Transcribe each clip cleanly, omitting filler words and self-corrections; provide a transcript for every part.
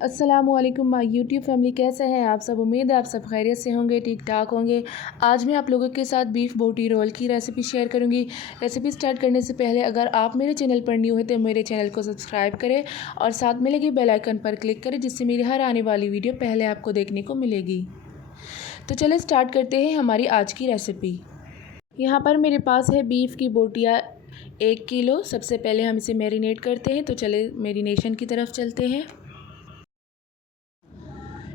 अस्सलामुअलैकुम my YouTube family, कैसे हैं आप सब। उम्मीद है आप सब खैरियत से होंगे, ठीक ठाक होंगे। आज मैं आप लोगों के साथ बीफ बोटी रोल की रेसिपी शेयर करूंगी। रेसिपी स्टार्ट करने से पहले अगर आप मेरे चैनल पर न्यू हैं तो मेरे चैनल को सब्सक्राइब करें और साथ में लगे बेल आइकन पर क्लिक करें, जिससे मेरी हर आने वाली वीडियो पहले आपको देखने को मिलेगी। तो चलिए स्टार्ट करते हैं हमारी आज की रेसिपी। यहाँ पर मेरे पास है बीफ की बोटियाँ 1 किलो। सबसे पहले हम इसे मैरिनेट करते हैं, तो चले मैरिनेशन की तरफ चलते हैं।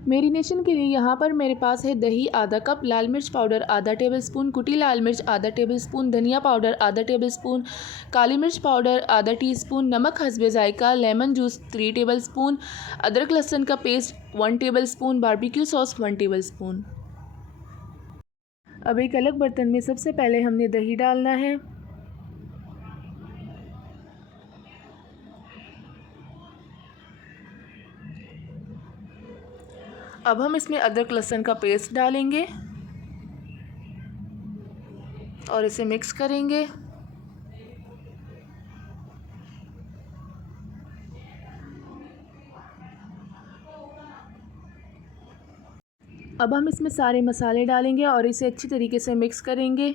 मैरिनेशन के लिए यहाँ पर मेरे पास है दही आधा कप, लाल मिर्च पाउडर आधा टेबलस्पून, कुटी लाल मिर्च आधा टेबलस्पून, धनिया पाउडर आधा टेबलस्पून, काली मिर्च पाउडर आधा टीस्पून, नमक हस्बे जायका, लेमन जूस 3 टेबलस्पून, अदरक लहसुन का paste 1 tablespoon, barbecue sauce 1 tablespoon. अब एक अलग बर्तन में सबसे पहले हमने दही डालना है। अब हम इसमें अदरक लहसुन का पेस्ट डालेंगे और इसे मिक्स करेंगे। अब हम इसमें सारे मसाले डालेंगे और इसे अच्छी तरीके से मिक्स करेंगे।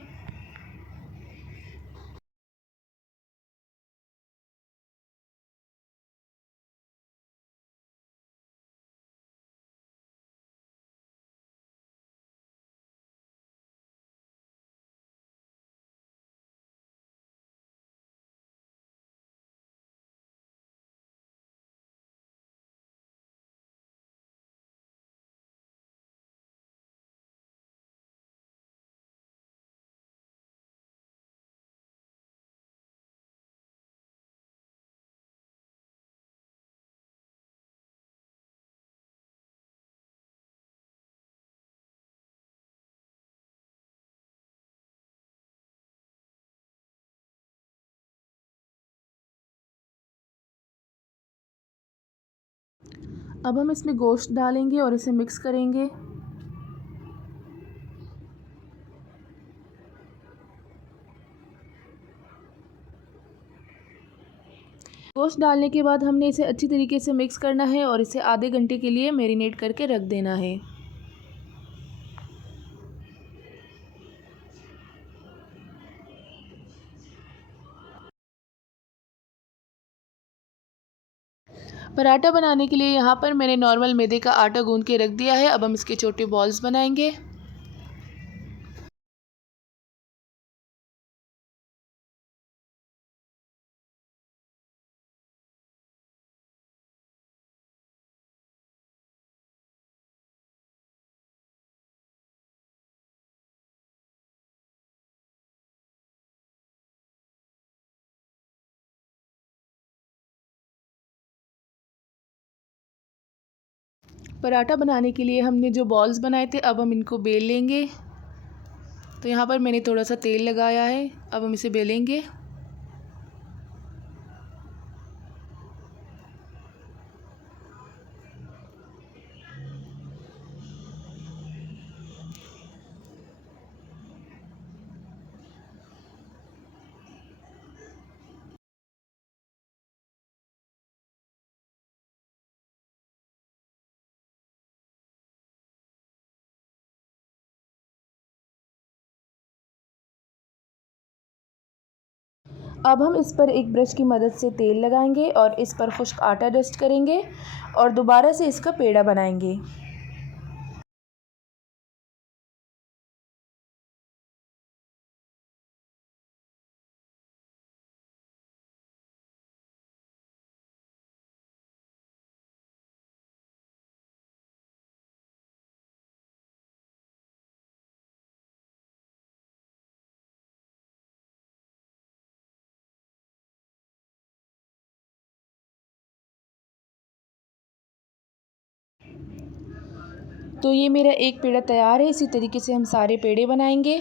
अब हम इसमें गोश्त डालेंगे और इसे मिक्स करेंगे। गोश्त डालने के बाद हमने इसे अच्छी तरीके से मिक्स करना है और इसे आधे घंटे के लिए मैरिनेट करके रख देना है। पराठा बनाने के लिए यहाँ पर मैंने नॉर्मल मैदे का आटा गूंद के रख दिया है। अब हम इसके छोटे बॉल्स बनाएंगे। पराठा बनाने के लिए हमने जो बॉल्स बनाए थे, अब हम इनको बेल लेंगे। तो यहाँ पर मैंने थोड़ा सा तेल लगाया है। अब हम इसे बेलेंगे। अब हम इस पर एक ब्रश की मदद से तेल लगाएंगे और इस पर खुश्क आटा डस्ट करेंगे और दोबारा से इसका पेड़ा बनाएंगे। तो ये मेरा एक पेड़ा तैयार है। इसी तरीके से हम सारे पेड़े बनाएंगे।